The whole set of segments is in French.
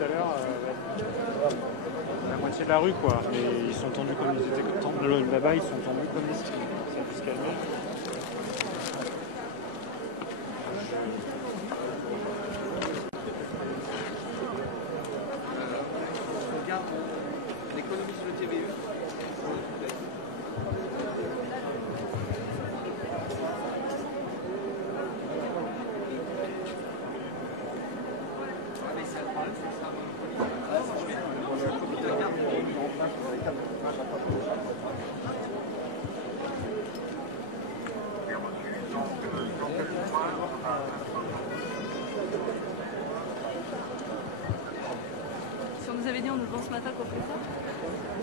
tout à l'heure, la moitié de la rue, quoi. Mais ils sont tendus comme ils étaient tendus. Là-bas, ils sont tendus comme ici. Ça peut se calmer. On économise le TVE. Si on nous avait dit on nous le vend ce matin qu'on ferait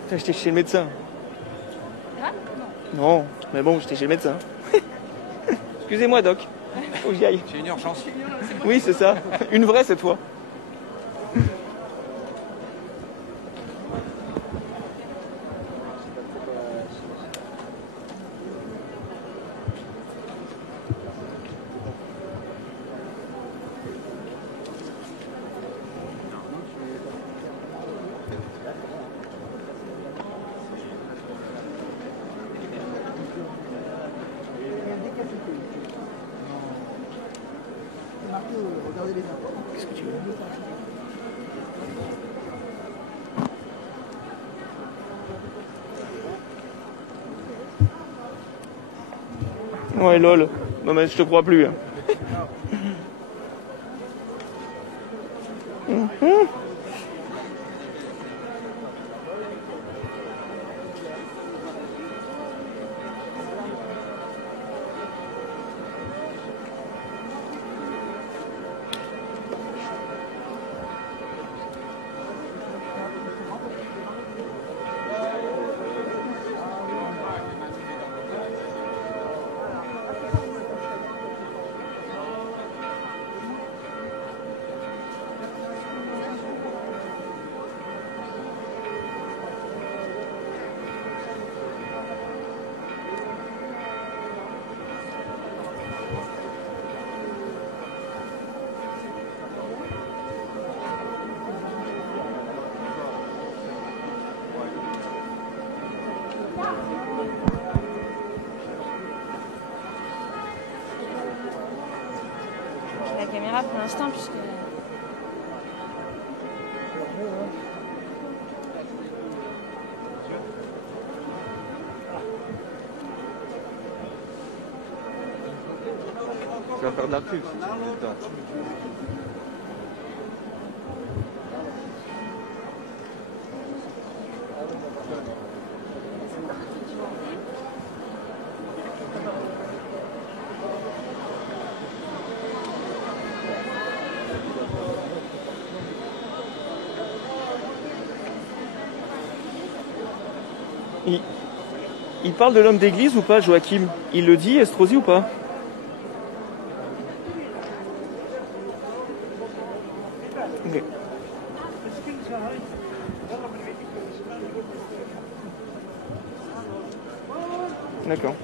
ça. J'étais chez le médecin. Ah non. Non, mais bon, j'étais chez le médecin. Excusez-moi, Doc. Faut que j'y aille. C'est une urgence. Oui, c'est ça. Une vraie cette fois. Qu'est-ce que tu veux? Ouais, lol. Non, mais je te crois plus. Hein. La caméra pour l'instant puisque... Tu vas faire de la pub si tu mets dedans. Il parle de l'homme d'église ou pas, Joachim? Il le dit, Estrosi, ou pas? Ok. D'accord.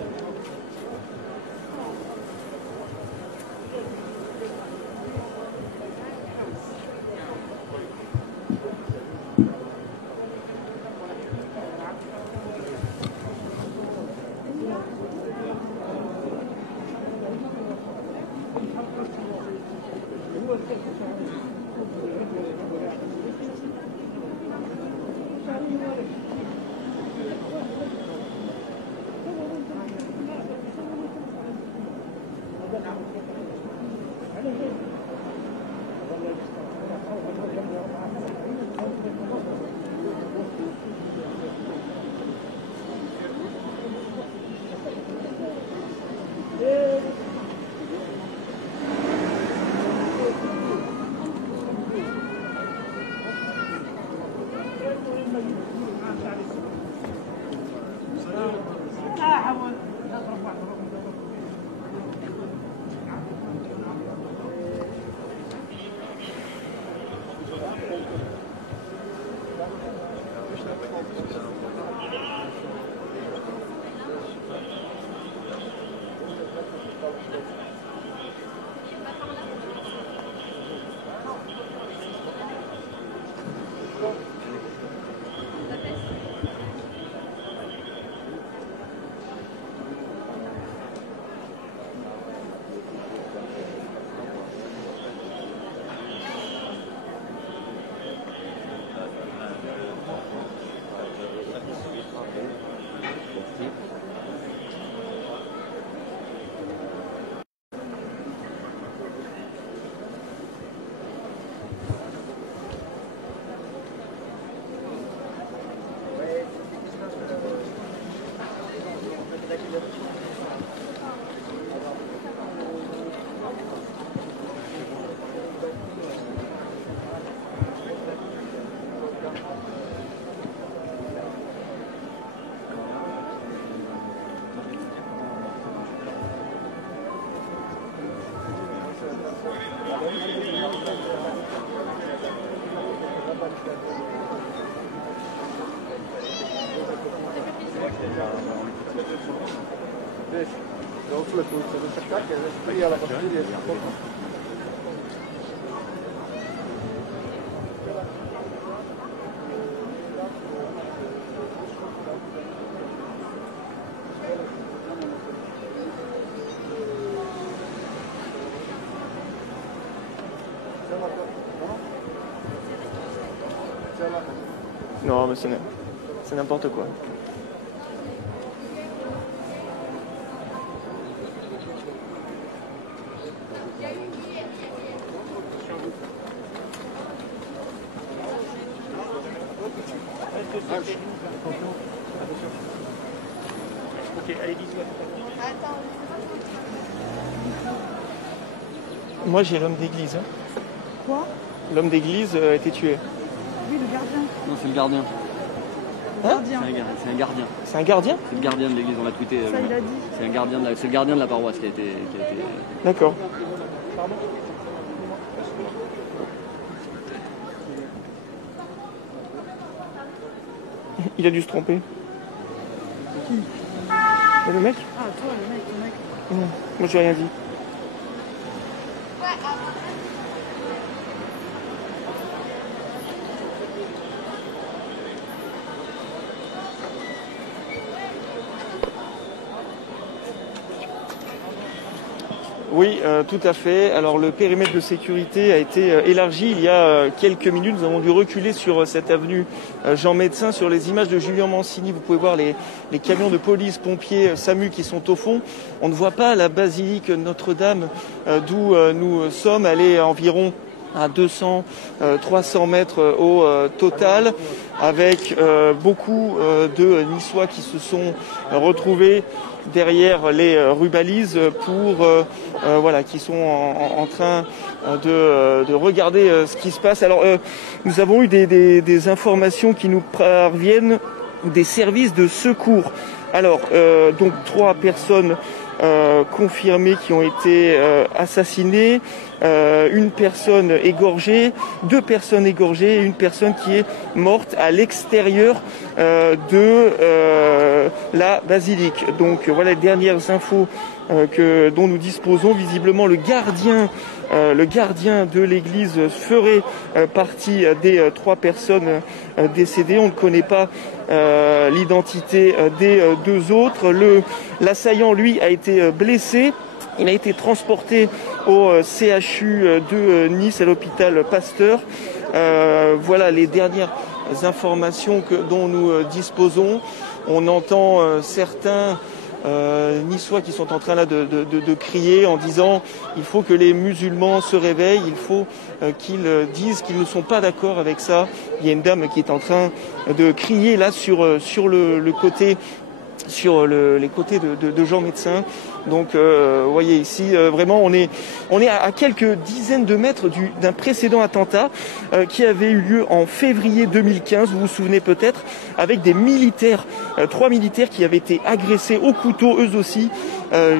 Non, mais c'est n'importe quoi. Ok, allez, bisous. Moi, j'ai l'homme d'église. Hein. Quoi? L'homme d'église a été tué. Oui, le gardien. Non, c'est le gardien. Gardien. C'est un gardien. C'est un gardien? C'est le gardien de l'église, on l'a tweeté. Ça, il a dit. C'est le gardien de la paroisse qui a été... D'accord. Il a dû se tromper. Qui? Le mec? Ah, toi, le mec. Non, moi j'ai rien dit. Oui, tout à fait. Alors le périmètre de sécurité a été élargi il y a quelques minutes. Nous avons dû reculer sur cette avenue Jean Médecin. Sur les images de Julien Mancini, vous pouvez voir les camions de police, pompiers, SAMU qui sont au fond. On ne voit pas la basilique Notre-Dame d'où nous sommes. Elle est environ à 200, 300 mètres au total, avec beaucoup de Niçois qui se sont retrouvés derrière les rubalises pour qui sont en train de regarder ce qui se passe. Alors nous avons eu des informations qui nous parviennent des services de secours. Alors donc 3 personnes confirmées qui ont été assassinées, une personne égorgée, 2 personnes égorgées et une personne qui est morte à l'extérieur de la basilique. Donc voilà les dernières infos dont nous disposons. Visiblement le gardien de l'église ferait partie des 3 personnes décédées. On ne connaît pas l'identité des 2 autres. L'assaillant, lui, a été blessé. Il a été transporté au CHU de Nice, à l'hôpital Pasteur. Voilà les dernières informations dont nous disposons. On entend certains Niçois qui sont en train là de crier en disant il faut que les musulmans se réveillent, il faut qu'ils disent qu'ils ne sont pas d'accord avec ça. Il y a une dame qui est en train de crier là sur le côté, sur les côtés de Jean Médecin. Donc vous voyez ici vraiment on est à quelques dizaines de mètres d'un précédent attentat qui avait eu lieu en février 2015, vous vous souvenez peut-être, avec des militaires, 3 militaires qui avaient été agressés au couteau eux aussi,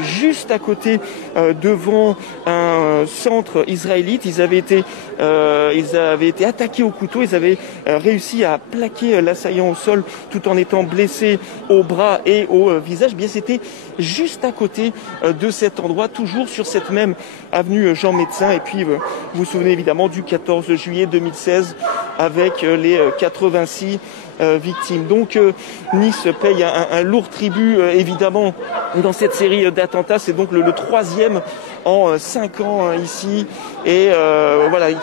juste à côté devant un centre israélite. Ils avaient été attaqués au couteau, ils avaient réussi à plaquer l'assaillant au sol tout en étant blessés au bras et au visage. Bien c'était juste à côté de cet endroit, toujours sur cette même avenue Jean Médecin. Et puis vous vous souvenez évidemment du 14 juillet 2016 avec les 86 victimes. Donc Nice paye un lourd tribut évidemment dans cette série d'attentats. C'est donc le 3e en 5 ans ici, et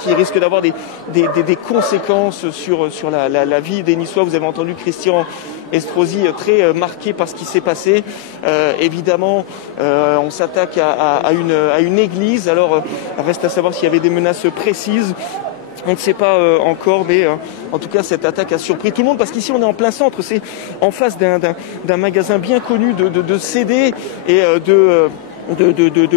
qui risque d'avoir des conséquences sur la vie des Niçois. Vous avez entendu Christian Estrosi très marqué par ce qui s'est passé. Évidemment, on s'attaque à une église. Alors, reste à savoir s'il y avait des menaces précises. On ne sait pas encore, mais en tout cas, cette attaque a surpris tout le monde parce qu'ici, on est en plein centre. C'est en face d'un magasin bien connu de CD et de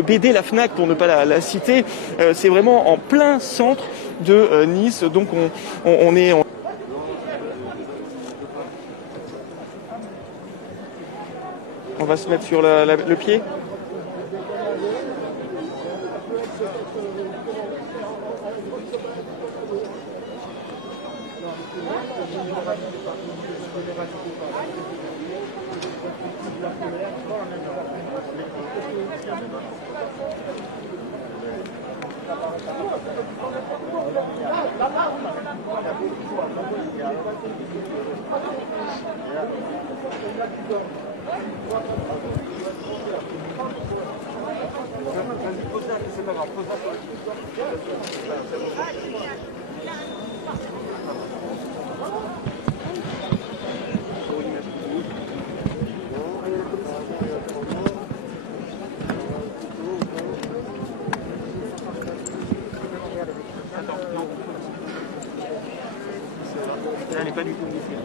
BD, la Fnac, pour ne pas la citer. C'est vraiment en plein centre de Nice. Donc, on est... On va se mettre sur le pied. Elle n'est pas du tout ici.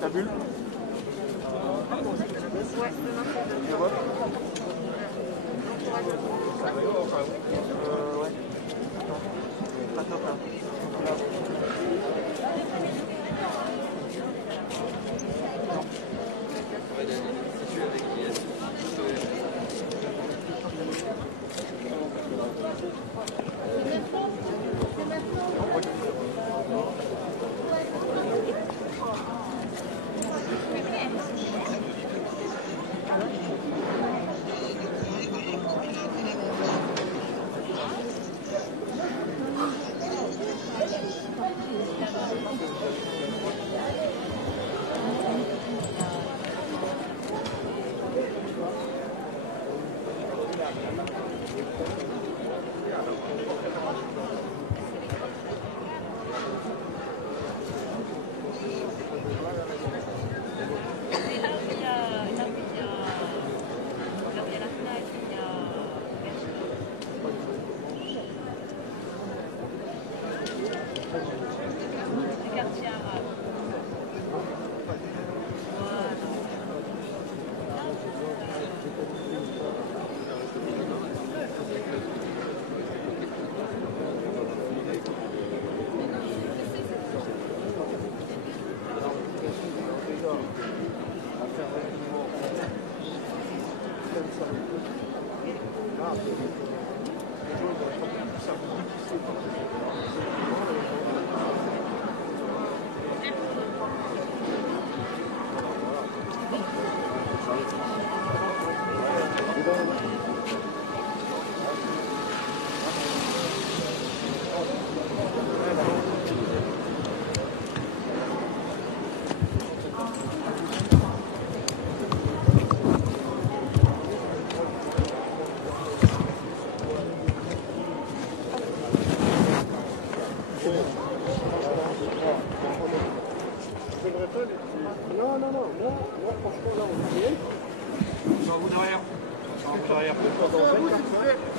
T'as vu? Ouais, demain c'est Ouais. Pas top là.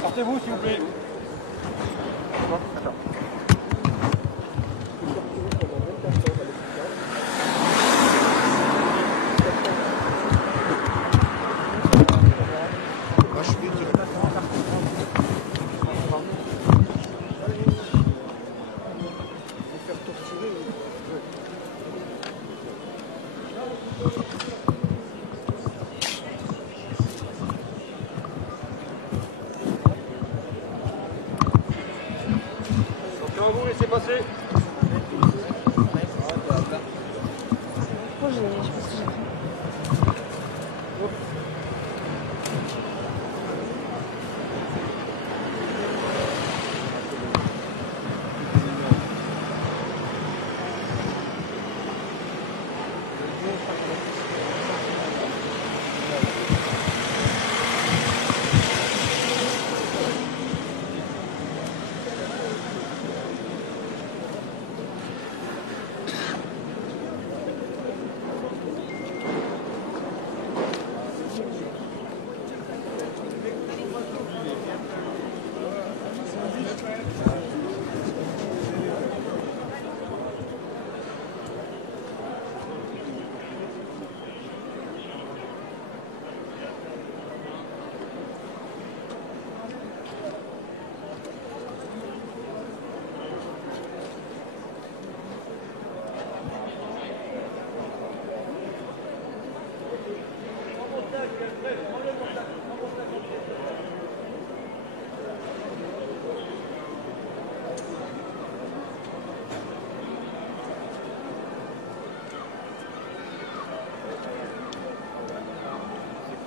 Sortez-vous s'il vous plaît. Quand vous laissez passer.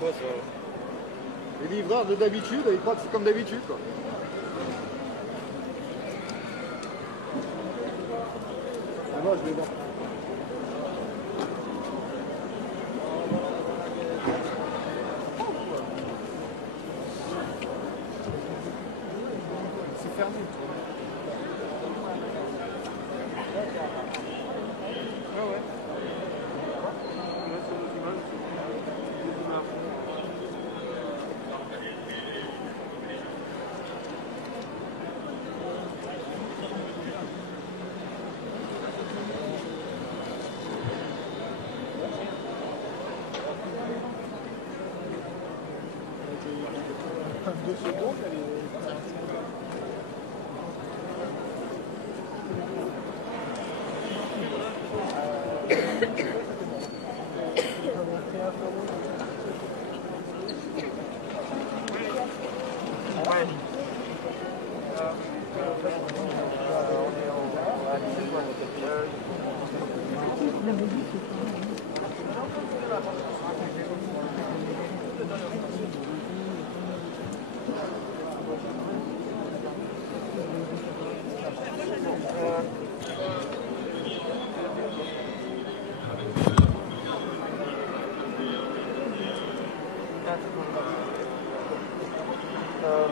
quoi ça? Les livreurs de d'habitude, ils croient que c'est comme d'habitude quoi. Ah non, je vais voir. C'est fermé. Ah ouais. Là sur nos images, des images. Deux secondes, elle est...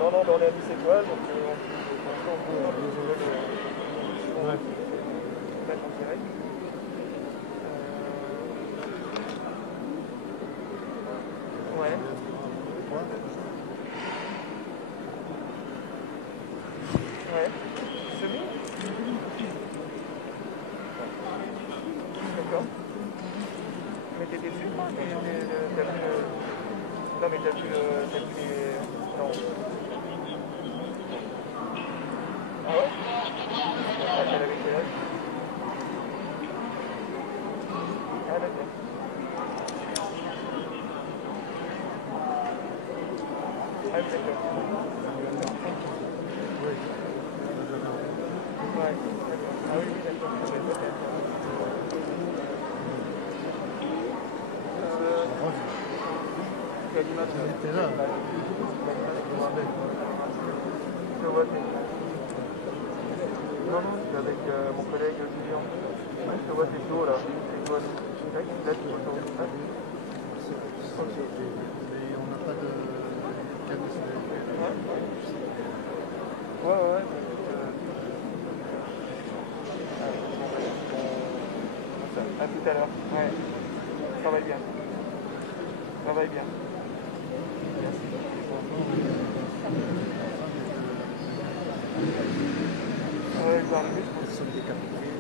Non, non, on est à 10 étoiles, donc on peut mettre en direct. Ouais. Ouais. Semi? D'accord. Mais t'étais dessus, quoi? T'as vu non, mais t'as vu les... Non. Ah ouais? Ah, elle avait quel âge? Ah d'accord. Ah d'accord. Oui. Ouais, d'accord. Ah oui, d'accord. Peut-être. L'image était là. Je vois. Non, non, c'est avec mon collègue Julien. Ouais, je te vois tes dos là. Tes doigts. Là, tu vois ton. Mais on n'a pas de canne. Ouais, ouais. À tout à l'heure. Ouais. Travaille bien. Travaille bien. Merci. Ouais, je vais arriver, je pense que sont décapités.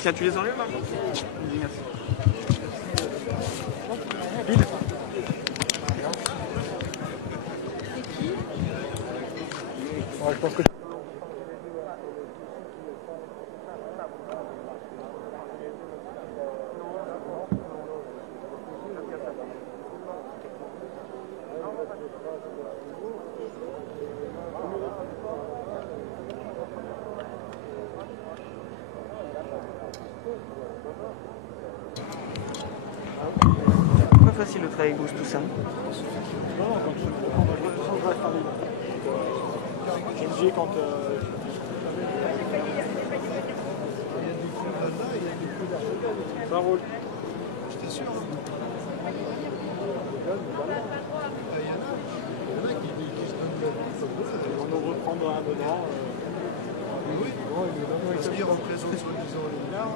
Tiens, tu les enlèves, Margot? Oui, merci. Ouais, je pense que... Pas facile le travail avec vous, tout ça. Je me dis quand... Ça roule. J'étais sûr. On nous reprendre un dedans. Oui, parce qu'il représente soi-disant les milliards.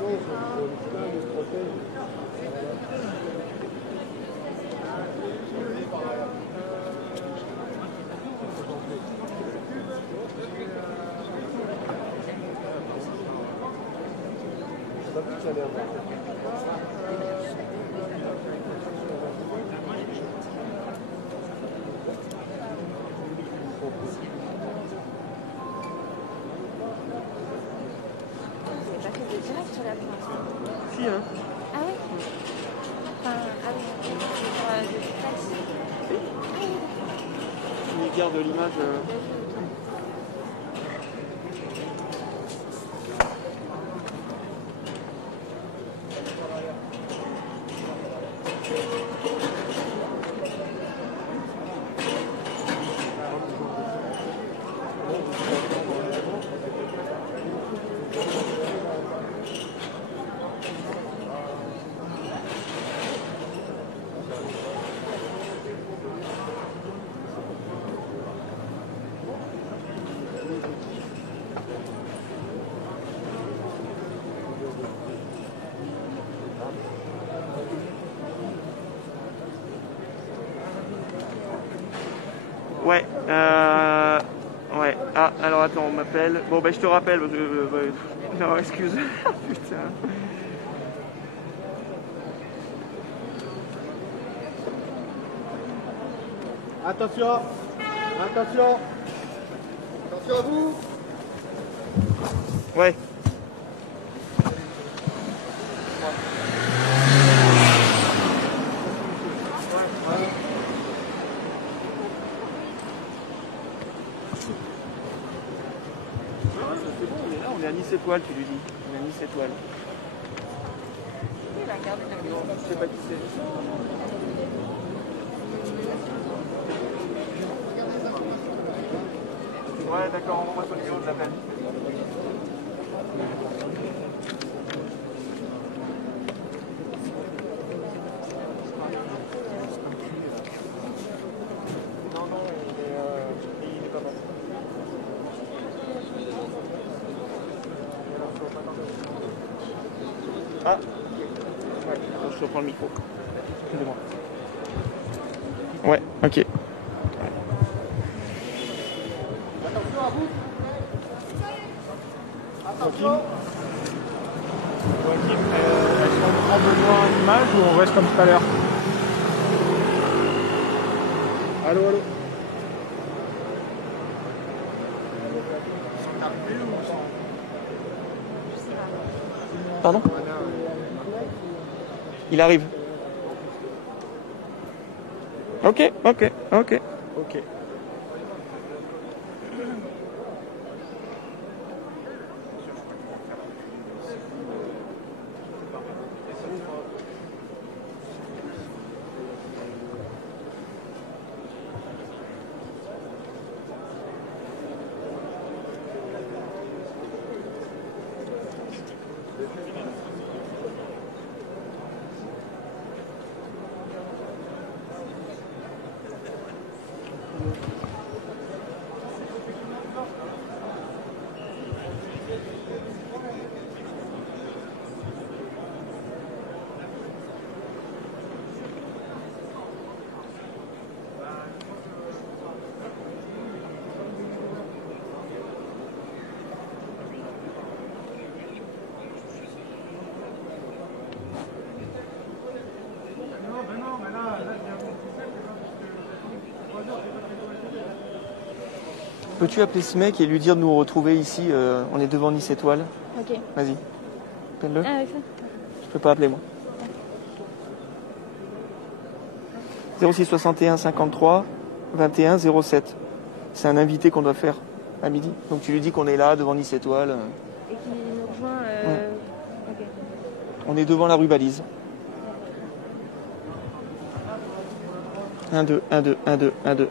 Si, hein. Ah oui. Enfin, ah oui, de place. Tu gardes l'image. Ouais, ouais. Ah, alors attends, on m'appelle. Bon, ben je te rappelle. Parce que, non, excuse. Putain. Attention. Attention. Attention à vous. Ouais. On est à Nice Étoile, tu lui dis. On est à Nice Étoile. Il a regardé la vidéo. Je sais pas qui c'est. Ouais, d'accord, on va son numéro de l'appel. Non, non, il est pas mal. Ah, ouais, je reprends le micro. Excusez-moi. Ouais, ok. Attention à vous. Attention. Joachim, est-ce qu'on prend besoin d'une image ou on reste comme tout à l'heure? Allô, allô. Pardon? Il arrive. Ok, ok, ok, ok. Peux-tu appeler ce mec et lui dire de nous retrouver ici on est devant Nice Étoile. Ok. Vas-y. Appelle-le. Ah, avec ça. Je peux pas appeler moi. 06 61 53 21 07. C'est un invité qu'on doit faire à midi. Donc tu lui dis qu'on est là devant Nice Étoile. Et qui nous rejoint. Ok. On est devant la rue Balise. 1, 2, 1, 2, 1, 2, 1, 2.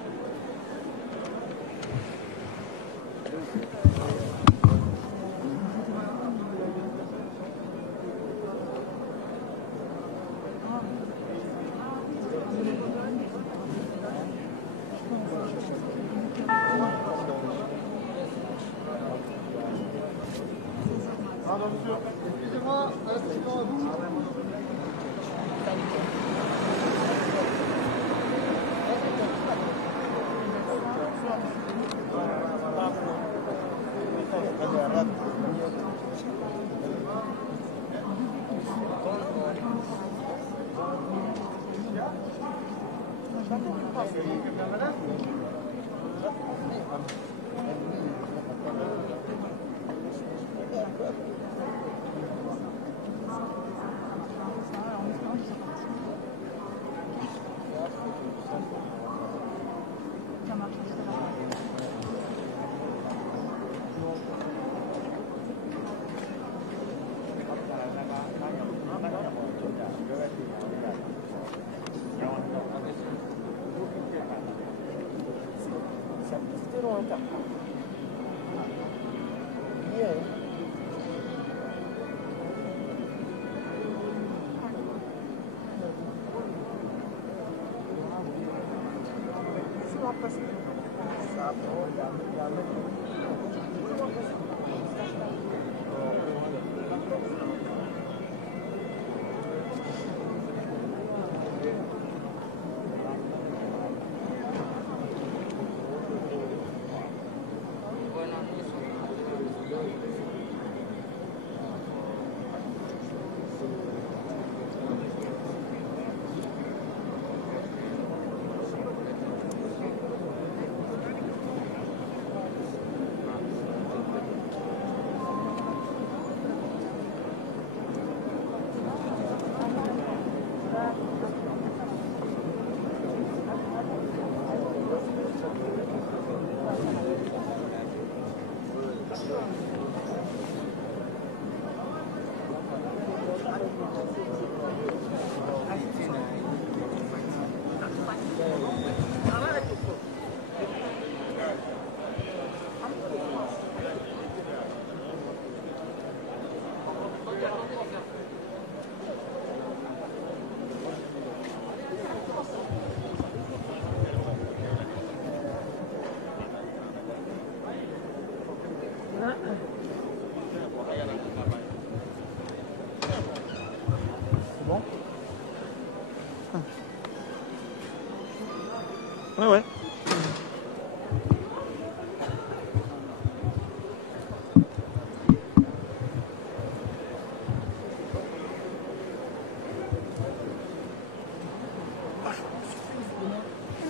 Ouais, ouais.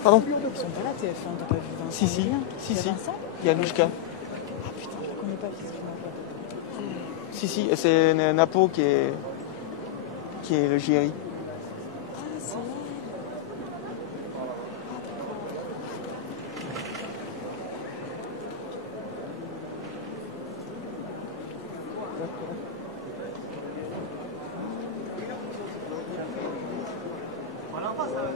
Pardon? Ils sont pas là, TF1, t'as pas vu Vincent? Si, si, Lelien? si, Il y a si. Vincent? Il y a Louchka. Ah putain, je la connais pas physiquement. Si, si, c'est Napo qui est le JRI. Ah, c'est elle.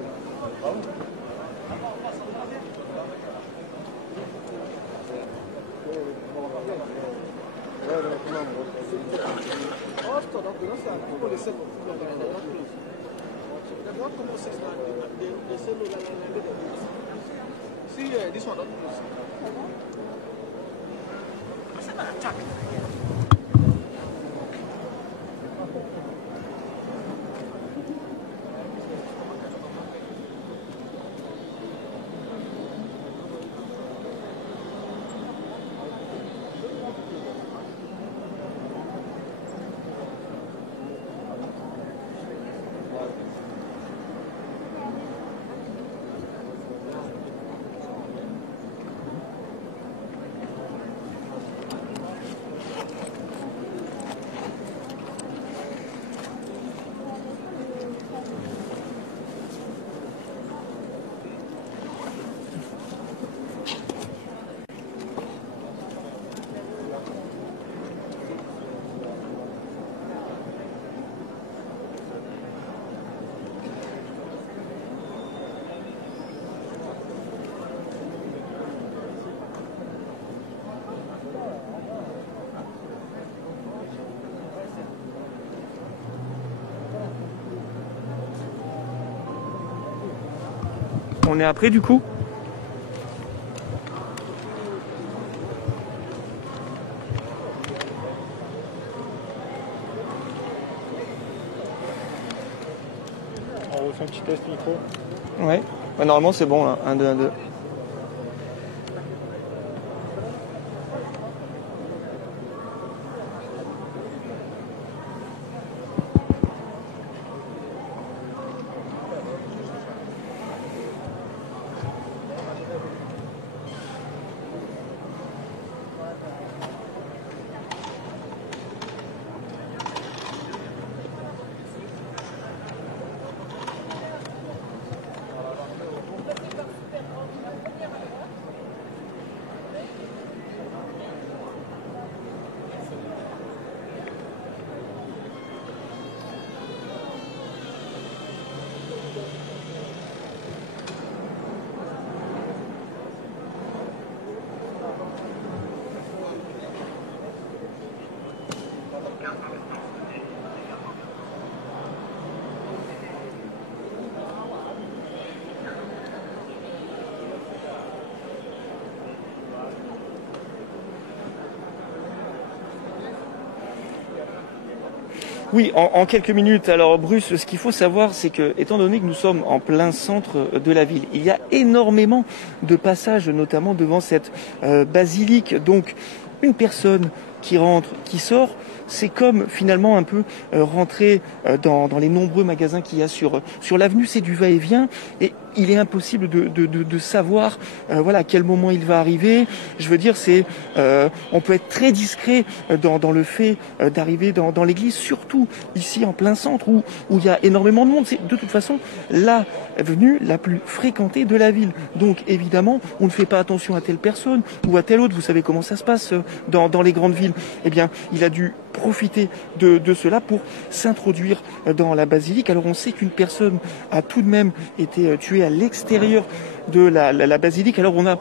On est après du coup? On refait un petit test micro. Ouais. Bah, normalement c'est bon là. 1, 2, 1, 2. Oui, en quelques minutes. Alors Bruce, ce qu'il faut savoir, c'est que, étant donné que nous sommes en plein centre de la ville, il y a énormément de passages, notamment devant cette basilique. Donc, une personne qui rentre, qui sort, c'est comme finalement un peu rentrer dans les nombreux magasins qu'il y a sur l'avenue. C'est du va-et-vient et il est impossible de savoir voilà à quel moment il va arriver. Je veux dire, on peut être très discret dans le fait d'arriver dans l'église, surtout ici en plein centre où il y a énormément de monde. C'est de toute façon l'avenue la plus fréquentée de la ville. Donc évidemment, on ne fait pas attention à telle personne ou à telle autre. Vous savez comment ça se passe dans les grandes villes. Eh bien, il a dû profiter de cela pour s'introduire dans la basilique. Alors on sait qu'une personne a tout de même été tuée à l'extérieur de la basilique. Alors on a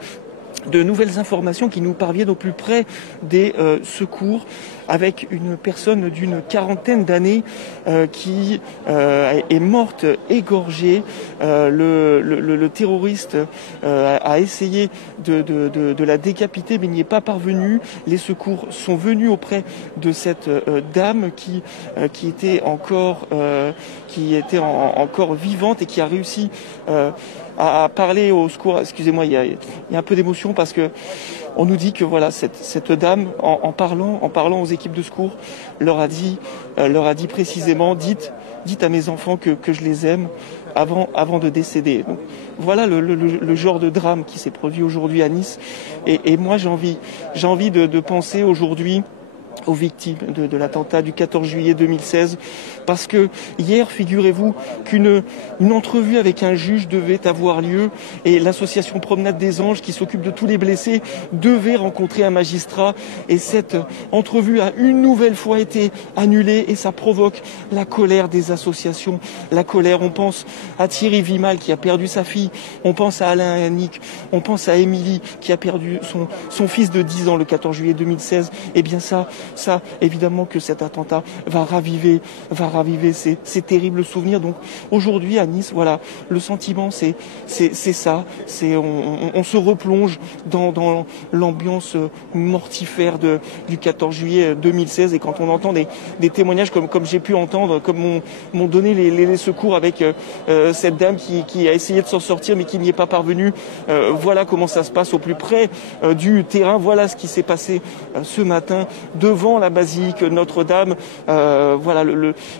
de nouvelles informations qui nous parviennent au plus près des secours, avec une personne d'une quarantaine d'années qui est morte égorgée. Le terroriste a essayé de la décapiter, mais n'y est pas parvenu. Les secours sont venus auprès de cette dame qui était encore vivante et qui a réussi à parler au secours. Excusez-moi, il y a un peu d'émotion parce que on nous dit que voilà cette dame, en parlant aux équipes de secours, leur a dit précisément, dites à mes enfants que je les aime avant de décéder. Donc, voilà le genre de drame qui s'est produit aujourd'hui à Nice. Et moi j'ai envie de penser aujourd'hui aux victimes de l'attentat du 14 juillet 2016, parce que hier, figurez-vous qu'une entrevue avec un juge devait avoir lieu et l'association Promenade des Anges, qui s'occupe de tous les blessés, devait rencontrer un magistrat, et cette entrevue a une nouvelle fois été annulée, et ça provoque la colère des associations. La colère, on pense à Thierry Vimal qui a perdu sa fille, on pense à Alain Hannick, on pense à Émilie qui a perdu son fils de 10 ans le 14 juillet 2016. Et bien ça, évidemment que cet attentat va raviver ces terribles souvenirs. Donc aujourd'hui à Nice, voilà, le sentiment c'est ça, on se replonge dans l'ambiance mortifère du 14 juillet 2016. Et quand on entend des témoignages comme j'ai pu entendre, comme m'ont donné les secours avec cette dame qui a essayé de s'en sortir mais qui n'y est pas parvenue, voilà comment ça se passe au plus près du terrain. Voilà ce qui s'est passé ce matin devant la basilique Notre-Dame. Voilà,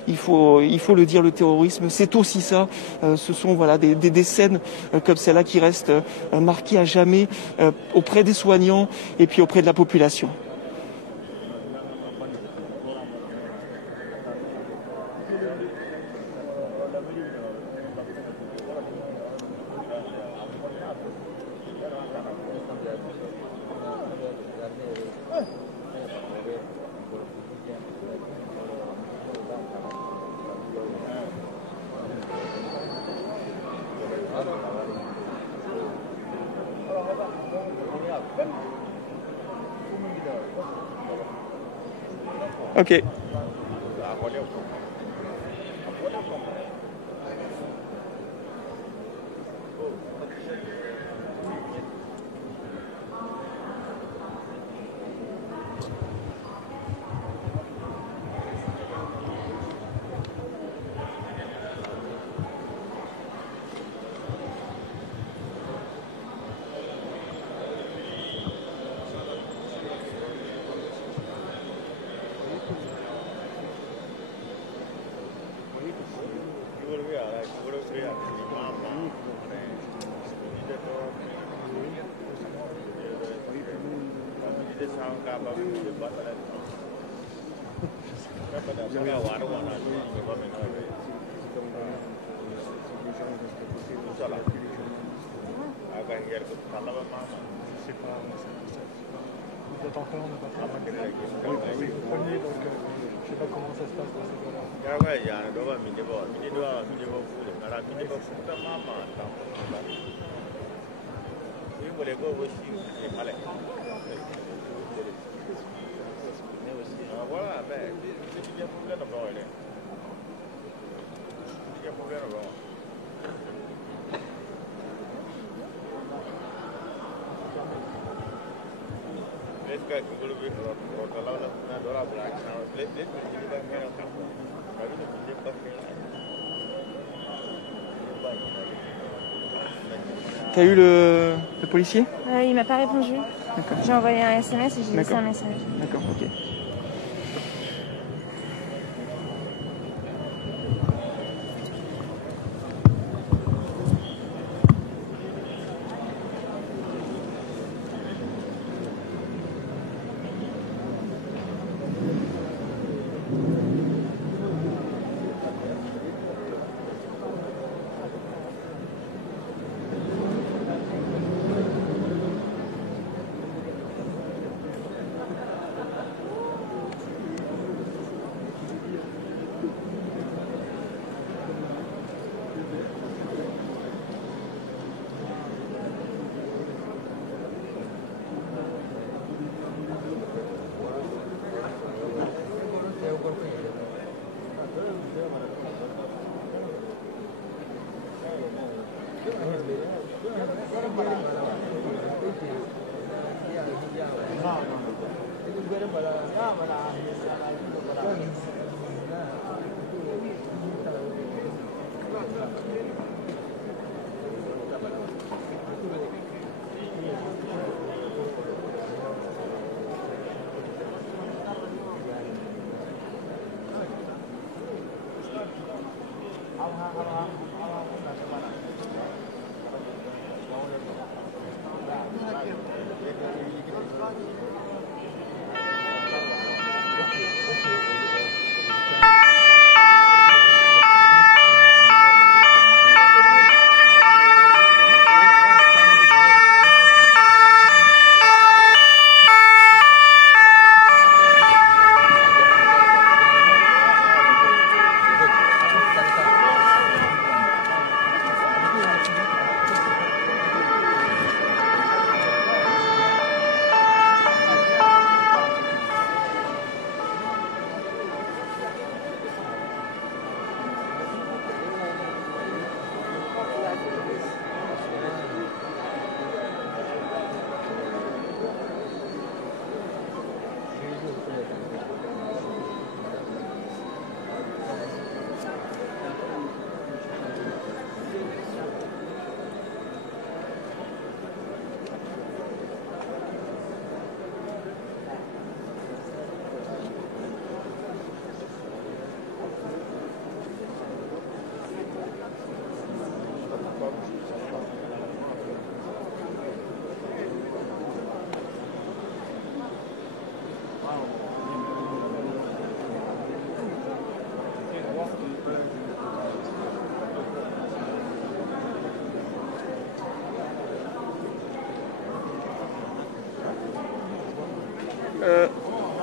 il faut le dire, le terrorisme, c'est aussi ça. Ce sont voilà des scènes comme celle-là qui restent marquées à jamais auprès des soignants et puis auprès de la population. Ok. sais pas, vous êtes encore, on n'a pas travaillé. Oui, premier, donc je sais pas comment ça se passe dans ces cas-là. T'as eu le policier? Il m'a pas répondu. D'accord. J'ai envoyé un SMS et j'ai laissé D'accord. un message. D'accord, ok.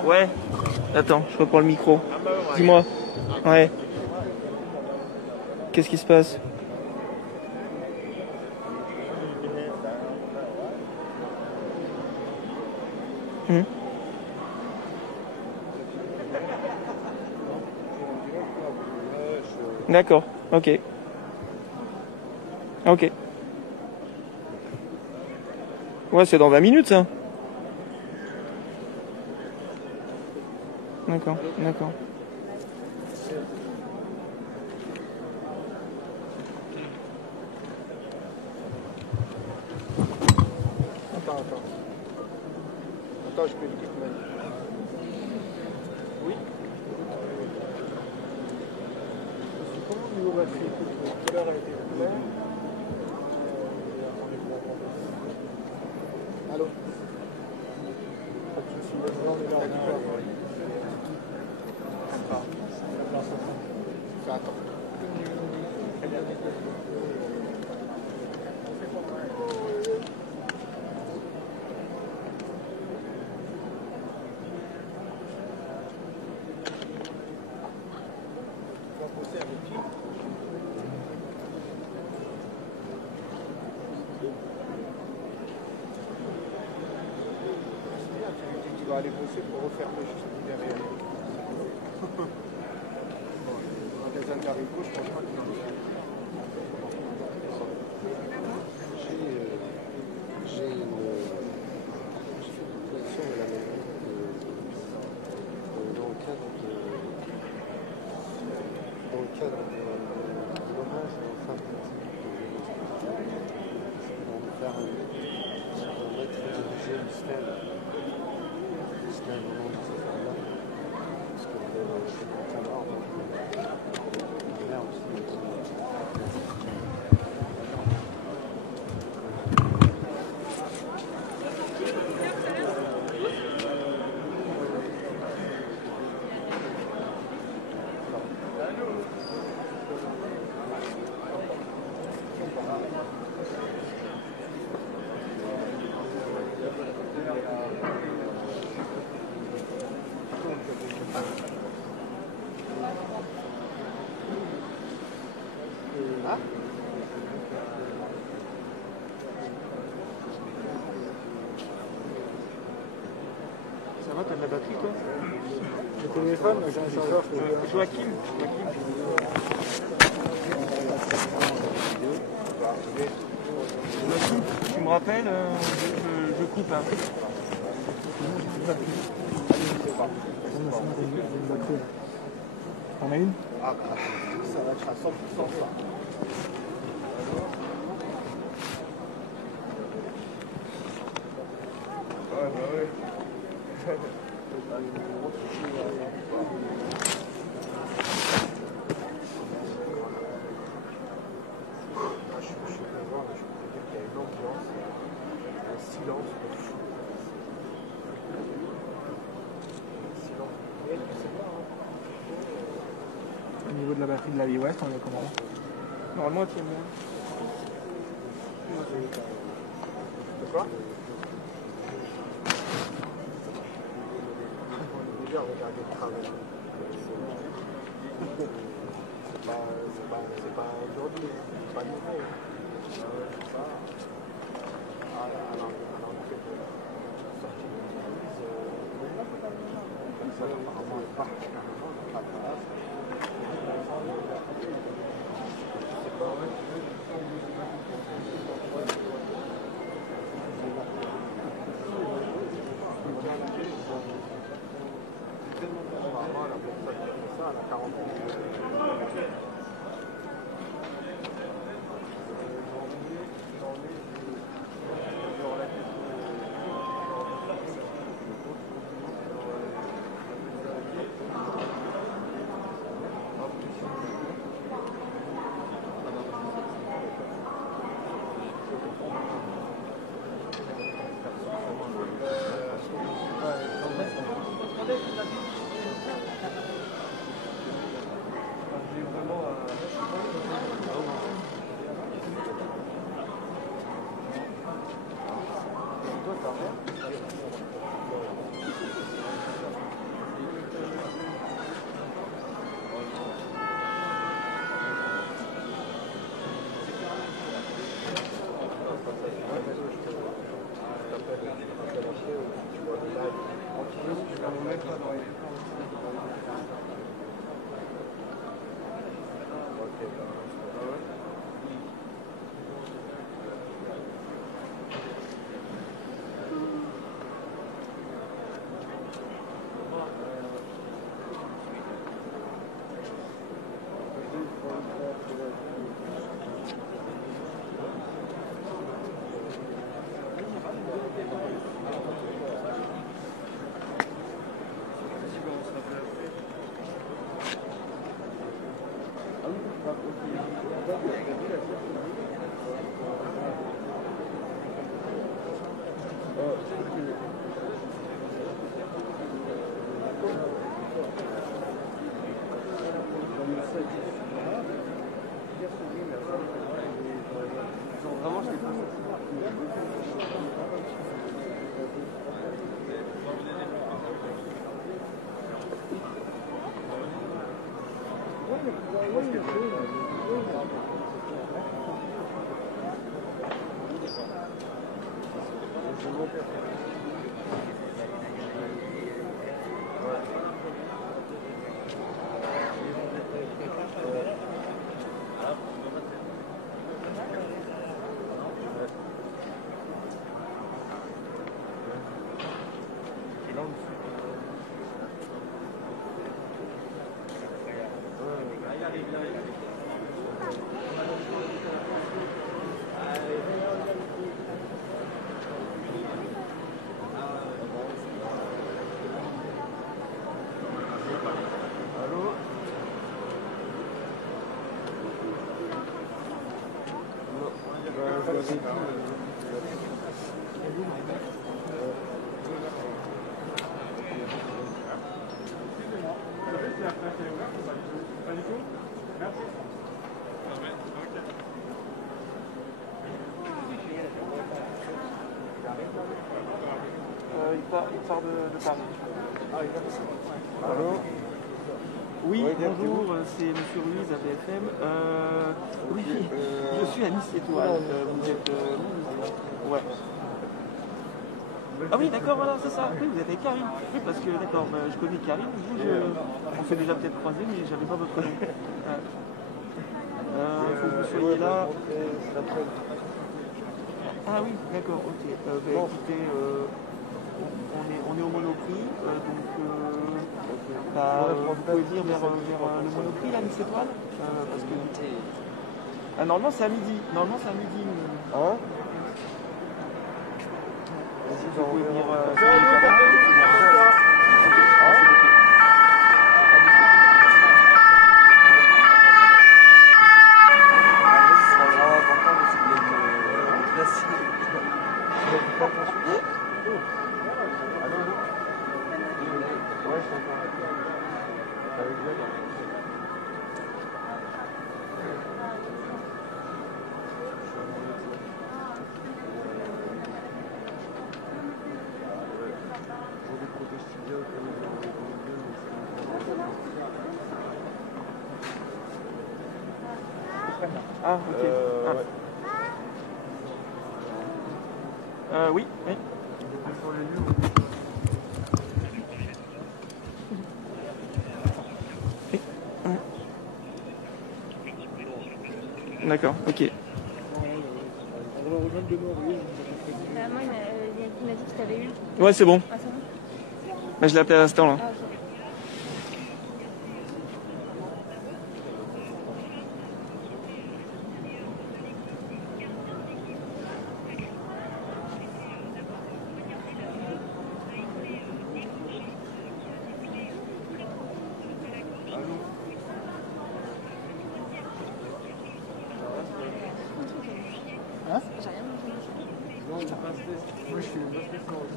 Ouais. Attends, je reprends le micro. Dis-moi. Ouais. Qu'est-ce qui se passe? D'accord, ok. Ok. Ouais, c'est dans 20 minutes ça. D'accord, d'accord. Attends, je peux le quitter. Oui. Comment au niveau batterie? Tout à l'heure elle était pleine. Allô? va aller bosser pour refermer juste derrière. Les haricots, je pense pas qu'il y en ait. J'ai une collection de la maison dans le cadre de l'hommage en fin de on va faire un maître de budget du STEM. C'était un moment de ce là parce que c'est dans ta mort, donc là aussi. Ça va, t'as de la batterie toi? Le téléphone, j'ai un chargeur. Joachim. Tu me rappelles, je coupe un peu. T'en as une? Ah bah, ça va être à 100% ça. Ouais, bah ouais. Je suis content, je peux dire qu'il y a une ambiance, un silence de fou. Silence. Et tu sais pas, hein. Au niveau de la batterie de la West, on est comment? Normalement, tu es bien. De quoi? Déjà, regardez le travail. C'est pas aujourd'hui, c'est pas nouveau. C'est ça. À l'entrée de sortie de l'église, comme ça, apparemment, elle part carrément dans la place. C'est pas vrai. Apparemment, la personne qui a fait ça, elle a 40 ans. Il part de Paris. Allô? Oui, bonjour, c'est Monsieur Ruiz à BFM. Oui, je suis à Nice Étoile. Vous êtes... Ouais. Ah oui, d'accord, voilà, c'est ça. Oui, vous êtes avec Karine. Oui, parce que, d'accord, je connais Karine. Vous, on s'est déjà peut-être croisé, mais j'avais pas votre nom. Il faut que vous soyez là. Ah oui, d'accord, ok. Écoutez, on est au Monoprix, donc vous pouvez venir vers le Monoprix, là, Nice Étoile, parce que normalement c'est à midi. Hein? Vous pouvez venir. Ah, ok. Oui, oui. D'accord, ok. Moi, il m'a dit que tu avais eu. Ouais, c'est bon. Ah, c'est bon? Bah, je l'ai appelé à l'instant là. Ah, ok. Hein? J'ai rien mangé.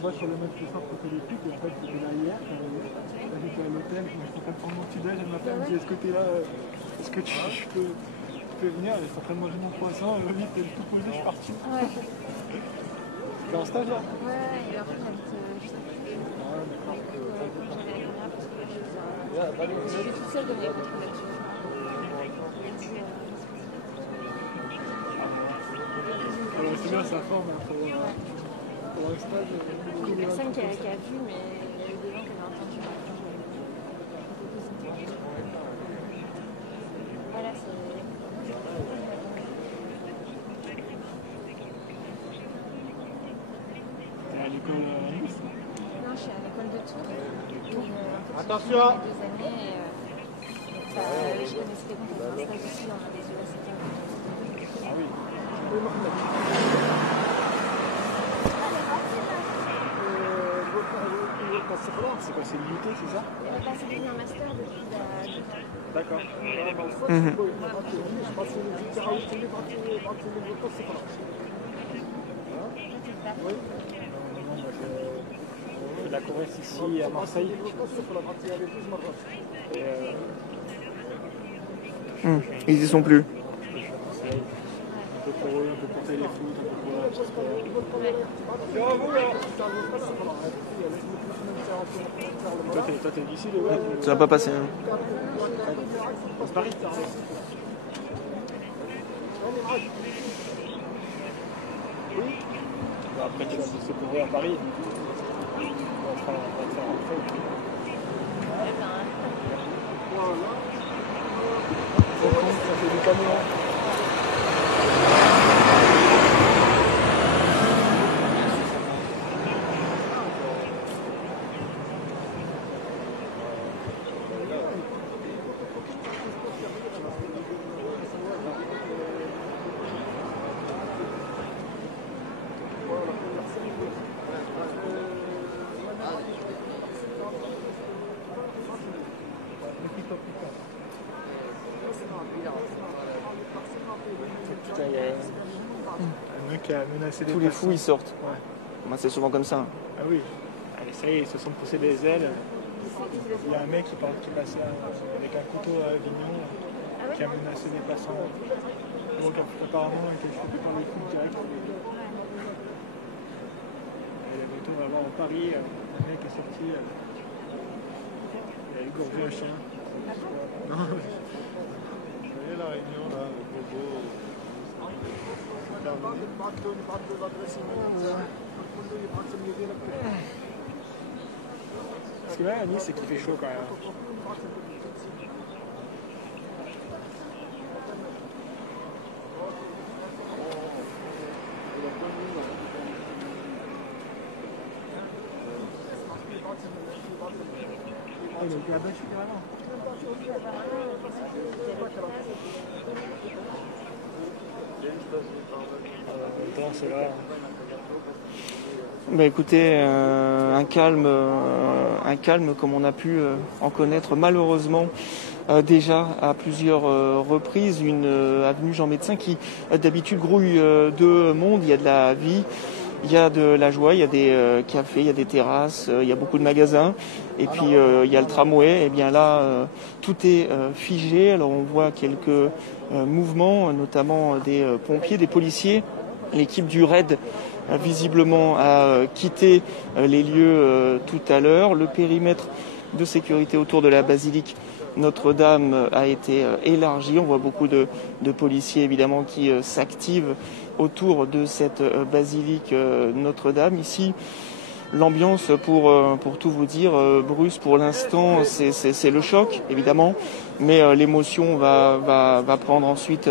Moi, sur le mec qui sort côté des trucs, et en fait, c'était là hier, j'étais à l'hôtel, je suis en train de prendre mon petit déj, elle m'appelle, elle me dit est-ce que t'es là, est-ce que tu peux venir? Elle est en train de manger mon croissant, vite, elle est tout posée, je suis parti. Ouais. T'es en stage là? Ouais, et en fait, j'habite juste à côté. Quand j'avais la caméra, parce que là, je suis toute seule comme il y a pas trop d'actu. C'est bien, ça forme pour un stage. Il y a personne qui a vu, mais il y a eu des gens qui avaient entendu. Voilà, c'est... T'es à l'école à Nice? Non, je suis à l'école de Tours. Attention! J'ai fait 2 années et je connaissais quelqu'un qui avait fait un stage aussi dans les universités. Ah oui. C'est quoi, c'est l'IUT, c'est ça? Là, c'est devenu un master depuis 2 ans. D'accord. Je fais de la Corrèze ici à Marseille. Et Ils y sont plus. un peu pour eux, un peu pour téléfoot, un peu pour la j'espère. Toi, t'es d'ici, les gars? Ça va pas passer. Hein. C'est Paris. Après, tu vas bosser pour eux à Paris. On va te faire rentrer. Ça fait du camion. mec qui a menacé des Tous les passants. fous, ils sortent. Ouais. Moi, c'est souvent comme ça. Ah oui. Allez, ça y est, ils se sont poussés des ailes. Il y a un mec qui passait avec un couteau à Avignon qui a menacé des passants. Donc apparemment, il a été chopé par les flics direct. Et bientôt, on va voir en Paris, un mec est sorti, il a égorgé un chien. Non, Vous voyez la réunion là, le Bobo. Ce qui est bien à Nice, c'est qu'il fait chaud quand même. Ah, il a été abattu carrément. Attends, c'est là. Bah écoutez, un calme comme on a pu en connaître malheureusement déjà à plusieurs reprises. Une avenue Jean Médecin qui d'habitude grouille de monde. Il y a de la vie, il y a de la joie, il y a des cafés, il y a des terrasses, il y a beaucoup de magasins. Et puis il y a le tramway. Et bien là, tout est figé. Alors on voit quelques mouvements, notamment des pompiers, des policiers. L'équipe du RAID visiblement a quitté les lieux tout à l'heure. Le périmètre de sécurité autour de la basilique Notre-Dame a été élargi. On voit beaucoup de policiers évidemment qui s'activent autour de cette basilique Notre-Dame. Ici, l'ambiance, pour tout vous dire, Bruce, pour l'instant, c'est le choc évidemment, mais l'émotion va prendre ensuite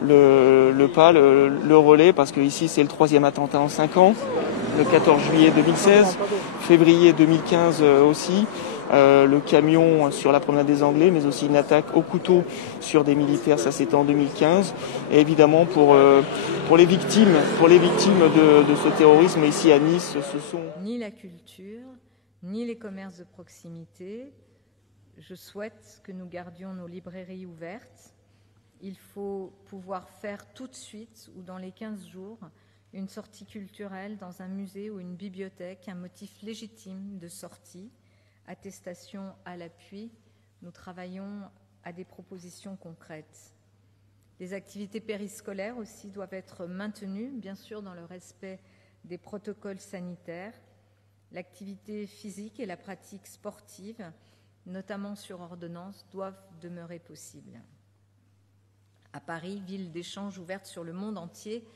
le pas, le relais, parce que ici c'est le 3e attentat en 5 ans, le 14 juillet 2016, février 2015 aussi, le camion sur la promenade des Anglais, mais aussi une attaque au couteau sur des militaires, ça c'était en 2015, et évidemment pour les victimes de ce terrorisme ici à Nice, ce sont ni la culture, ni les commerces de proximité. Je souhaite que nous gardions nos librairies ouvertes. Il faut pouvoir faire tout de suite ou dans les 15 jours une sortie culturelle dans un musée ou une bibliothèque, un motif légitime de sortie, attestation à l'appui. Nous travaillons à des propositions concrètes. Les activités périscolaires aussi doivent être maintenues, bien sûr dans le respect des protocoles sanitaires. L'activité physique et la pratique sportive, notamment sur ordonnance, doivent demeurer possibles. À Paris, ville d'échanges ouverte sur le monde entier,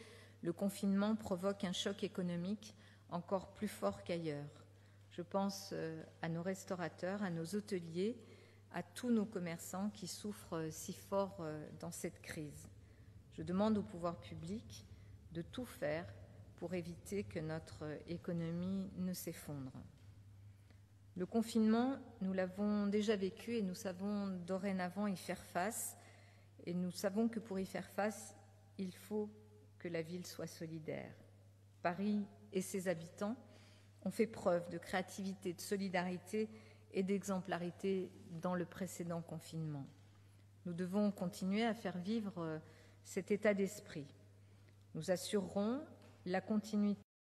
le confinement provoque un choc économique encore plus fort qu'ailleurs. Je pense à nos restaurateurs, à nos hôteliers, à tous nos commerçants qui souffrent si fort dans cette crise. Je demande au pouvoir public de tout faire pour éviter que notre économie ne s'effondre. Le confinement, nous l'avons déjà vécu et nous savons dorénavant y faire face. Et nous savons que pour y faire face, il faut que la ville soit solidaire. Paris et ses habitants ont fait preuve de créativité, de solidarité et d'exemplarité dans le précédent confinement. Nous devons continuer à faire vivre cet état d'esprit. Nous assurerons la continuité